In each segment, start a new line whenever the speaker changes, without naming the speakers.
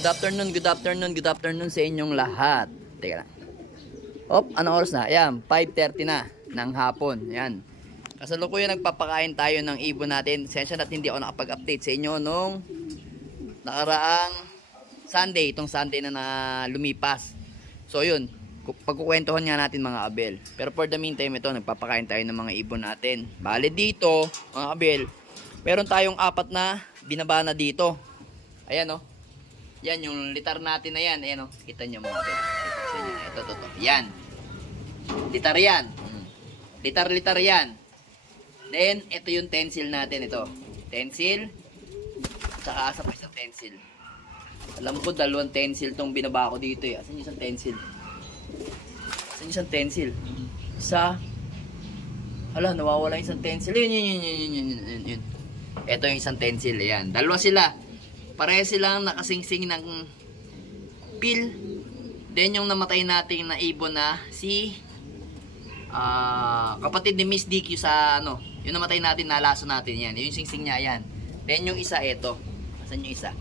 Good afternoon, good afternoon, good afternoon sa inyong lahat. Teka lang. Op, anong oras na? Ayan, 5.30 na ng hapon. Ayan. Kasalukuyan nagpapakain tayo ng ibon natin. Sensya na't hindi ako nakapag-update sa inyo nung nakaraang Sunday, itong Sunday na, na lumipas. So yun, ku- pagkukwentuhan nga natin mga abel. Pero for the meantime, ito, nagpapakain tayo ng mga ibon natin. Bale dito, mga abel, meron tayong apat na binabana dito. Ayan oh. Yan yung litar natin na yan. Ayan oh. Kita nyo mga abel. Ito, ito, ito. Yan. Litar yan. Mm. Litar-litar yan. Then, ito yung tencil natin. Ito. Tencil. Tsaka asa pa isang tencil. Alam ko dalawang tencil tong binaba ko dito eh. Asan yung isang tencil? Asan yung isang tencil? Sa... Hala, nawawala yung isang tencil. Yun, yun, yun, yun, yun, yun. Ito yung isang tencil. Ayan. Dalawa sila. Pareha silang nakasingsing ng pill. Then yung namatay nating na ibon na si ah kapatid ni Miss DQ sa ano, yung namatay natin na laso natin yan. Yung singsing niya yan. Then yung isa ito. Asan yung isa?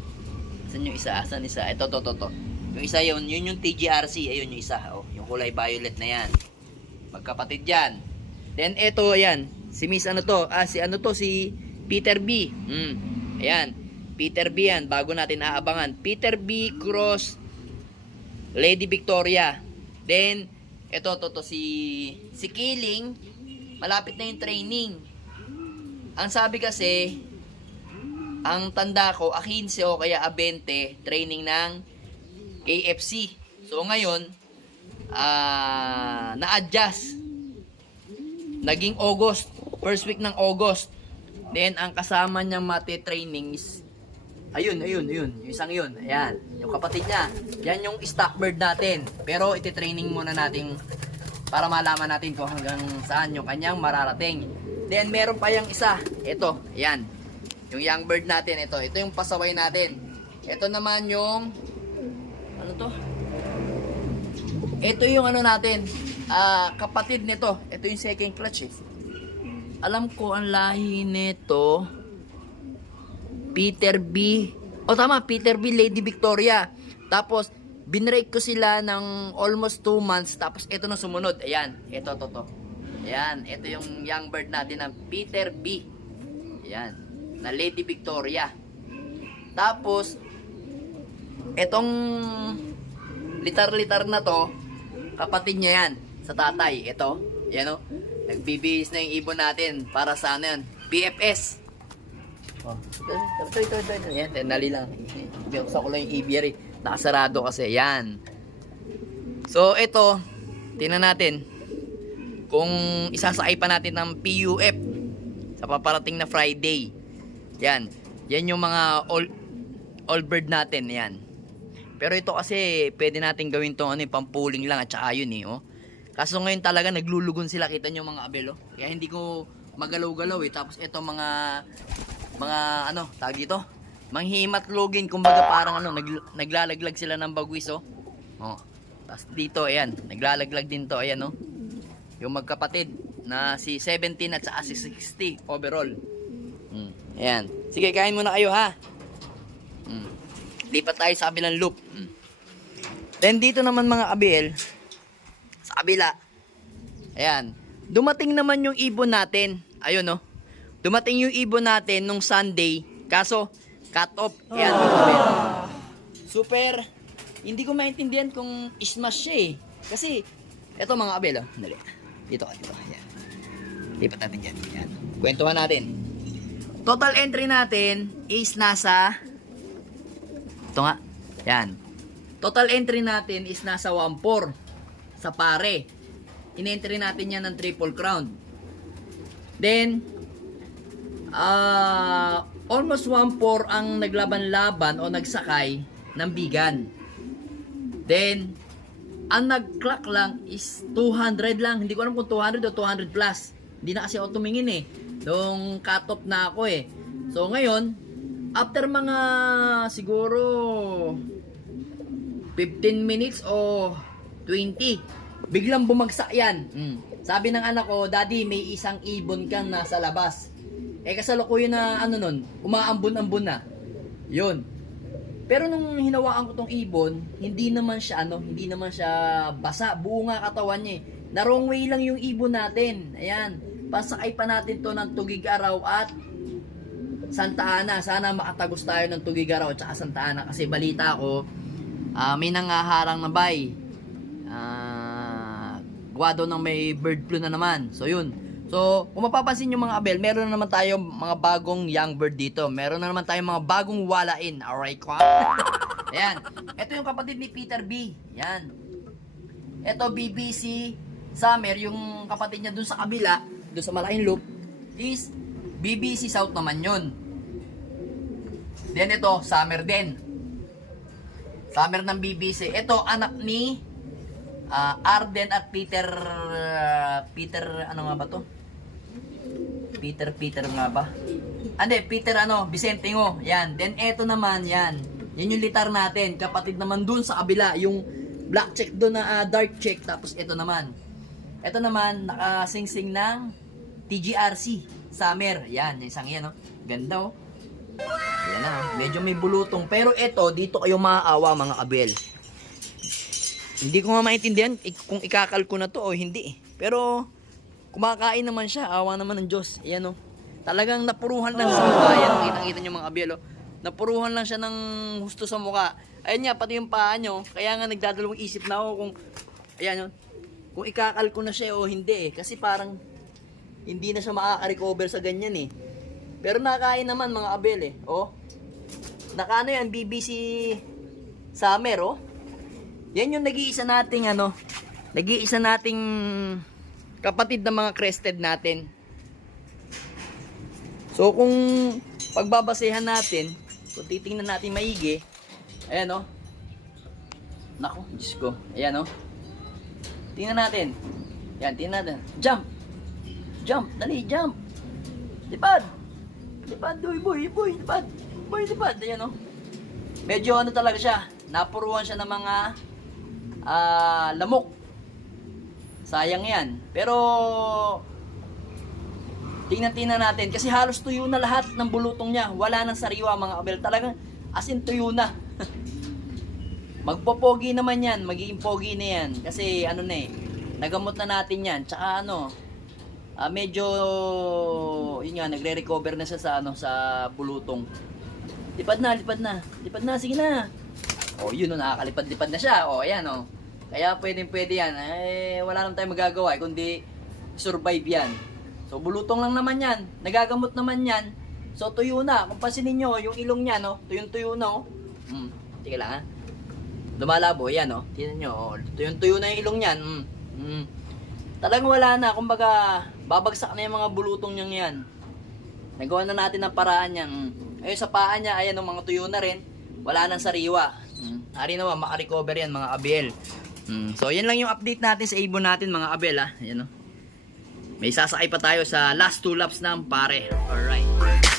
Asan yung isa? Asan isa? Ito, to, to, to. Yung isa yun, yun yung TGRC. Ayun yung isa. Oh, yung kulay violet na yan. Magkapatid yan. Then ito, ayan. Si Miss ano to? Ah, si ano to? Si Peter B. Mm. Ayan. Peter B yan. Bago natin aabangan. Peter B. Cross Lady Victoria. Then, ito, to, to, si, si Killing, malapit na yung training. Ang sabi kasi, ang tanda ko, a 15 o kaya a 20, training ng KFC. So, ngayon, ah na-adjust. Naging August, first week ng August. Then, ang kasama niyang mati training is Ayun, ayun, ayun. Yung isang yun. Ayan. Yung kapatid niya. Yan yung stock bird natin. Pero iti-training muna natin para malaman natin kung hanggang saan yung kanyang mararating. Then meron pa yung isa. Ito. Ayan. Yung young bird natin. Ito. Ito yung pasaway natin. Ito naman yung ano to? Ito yung ano natin. ah kapatid nito. Ito yung second clutch eh. Alam ko ang lahi nito. Peter B. O tama, Peter B. Lady Victoria. Tapos, binrake ko sila ng almost 2 months. Tapos, ito na sumunod. Ayan, ito, to, to. Ayan, ito yung young bird natin ng Peter B. Ayan, na Lady Victoria. Tapos, etong litar-litar na to, kapatid niya yan, sa tatay. Ito, yan o. Nagbibihis na yung ibon natin para sa ano yan, PFS. Oh, ito, ito, ito, ito. Yan, tenali lang. Binuksan ko lang yung aviary. Nakasarado kasi. Yan. So, ito, tingnan natin kung isasakay pa natin ng PUF sa paparating na Friday. Yan. Yan yung mga all, all bird natin. Yan. Pero ito kasi, pwede natin gawin to ano, pampuling lang at saka yun eh, oh. Kaso ngayon talaga naglulugon sila, kita nyo mga abelo. Kaya hindi ko magalaw-galaw eh. Tapos ito mga mga ano, tawag dito, manghimat login, kumbaga parang ano, nag, naglalaglag sila ng bagwis, oh. Oh. Tapos dito, ayan, naglalaglag din to, ayan, oh. Yung magkapatid na si 17 at saka si 60 overall. Mm. Ayan. Sige, kain muna kayo, ha? Mm. Lipat tayo sa kabilang loop. Mm. Then dito naman mga abel, sa kabila, ayan, dumating naman yung ibon natin. Ayun, no? Dumating yung ibon natin nung Sunday, kaso cut off. Ayan, abel. Super, hindi ko maintindihan kung ismash siya eh. Kasi, eto mga abel, oh. Dali. Dito ka, dito. Ayan. Lipat natin dyan. Ayan. Kwentuhan natin. Total entry natin is nasa ito nga. Yan. Total entry natin is nasa 1.4 sa pare. In-entry natin yan ng triple crown. Then, ah almost 1.4 ang naglaban-laban o nagsakay ng bigan. Then, ang nag-clock lang is 200 lang. Hindi ko alam kung 200 o 200 plus. Hindi na kasi ako tumingin eh. Nung cut-off na ako eh. So ngayon, after mga siguro 15 minutes o 20, biglang bumagsak yan. Mm. Sabi ng anak ko, Daddy, may isang ibon kang nasa labas. Eh kasalukuyan na ano nun, umaambon-ambon na. Yun. Pero nung hinawaan ko tong ibon, hindi naman siya ano, hindi naman siya basa. Buo nga katawan niya eh. Na wrong way lang yung ibon natin. Ayan. Pasakay pa natin to ng tugig araw at Santa Ana. Sana makatagos tayo ng tugig araw at Santa Ana. Kasi balita ko, ah, may nangaharang na bay. Ah, gawa daw ng may bird flu na naman. So yun. So, kung mapapansin nyo mga abel, meron na naman tayo mga bagong young bird dito. Meron na naman tayo mga bagong walain. Alright, kwa? Ayan. Ito yung kapatid ni Peter B. Yan. Ito, BBC Summer, yung kapatid niya dun sa kabila, dun sa malaking loop, is BBC South naman yun. Then ito, Summer din. Summer ng BBC. Ito, anak ni ah, Arden at Peter, ah, Peter, ano nga ba to? Peter, Peter nga ba? Ande, Peter ano, Vicentingo. Yan. Then eto naman, yan. Yan yung litar natin. Kapatid naman dun sa kabila. Yung black check dun na ah, dark check. Tapos ito naman. Ito naman, nakasing-sing ng TGRC. Summer. Yan, yung isang yan, no? Ganda, oh. Yan na, medyo may bulutong. Pero ito, dito kayo maaawa mga kabel. Hindi ko nga maintindihan kung ikakal ko na to o hindi. eh. Pero, kumakain naman siya. Awa naman ng Diyos. Ayan o. Talagang napuruhan lang sa mukha. Yan, kitang-kita nyo mga kabel o. Napuruhan lang siya ng husto sa mukha. Ayan nga, pati yung paa nyo. Kaya nga nagdadalawang isip na ako kung, ayan o, kung ikakal ko na siya o hindi eh. Kasi parang, hindi na siya makaka-recover sa ganyan eh. Pero nakain naman mga abel eh. Oh. Nakano yan, BBC Summer oh. Yan yung nag-iisa nating ano, nag-iisa nating kapatid ng mga crested natin. So kung pagbabasehan natin, kung titingnan natin maigi, ayan oh. Nako, Diyos ko. Ayan oh. Tingnan natin. Yan, tingnan natin. Jump! Jump! Dali, jump! Lipad! Lipad, boy, boy, boy, lipad! Boy, lipad! Ayan oh. Medyo ano talaga siya, napuruan siya ng mga ah, lamok. Sayang yan. Pero, tingnan-tingnan natin. Kasi halos tuyo na lahat ng bulutong niya. Wala nang sariwa mga kabel. Talagang as in tuyo na. Magpopogi naman yan. Magiging pogi na yan. Kasi ano na eh. Nagamot na natin yan. Tsaka ano, ah, medyo, yun nga, nagre-recover na siya sa, ano, sa bulutong. Lipad na, lipad na. Lipad na, sige na. O, yun o, nakakalipad-lipad na siya. O, ayan o. Kaya pwedeng pwede yan. Eh, wala naman tayong magagawa, eh, kundi survive yan. So, bulutong lang naman yan. Nagagamot naman yan. So, tuyo na. Kung pansinin nyo, yung ilong niya, no? Tuyong-tuyo na, oh. Hmm, tika lang, ha? Lumalabo, yan, oh. Tingnan nyo, oh. Tuyong-tuyo na yung ilong niyan. Hmm. Hmm. Talagang wala na. Kumbaga, babagsak na yung mga bulutong niyang yan. Nagawa na natin ang paraan niya. Mm. Ayun sa paa niya, ayan ang mga tuyo na rin. Wala nang sariwa. Mm. Ari naman, makarecover yan mga abel. Mm. So, yan lang yung update natin sa ibon natin mga abel ha. Ayan o. May sasakay pa tayo sa last two laps ng pare. Alright.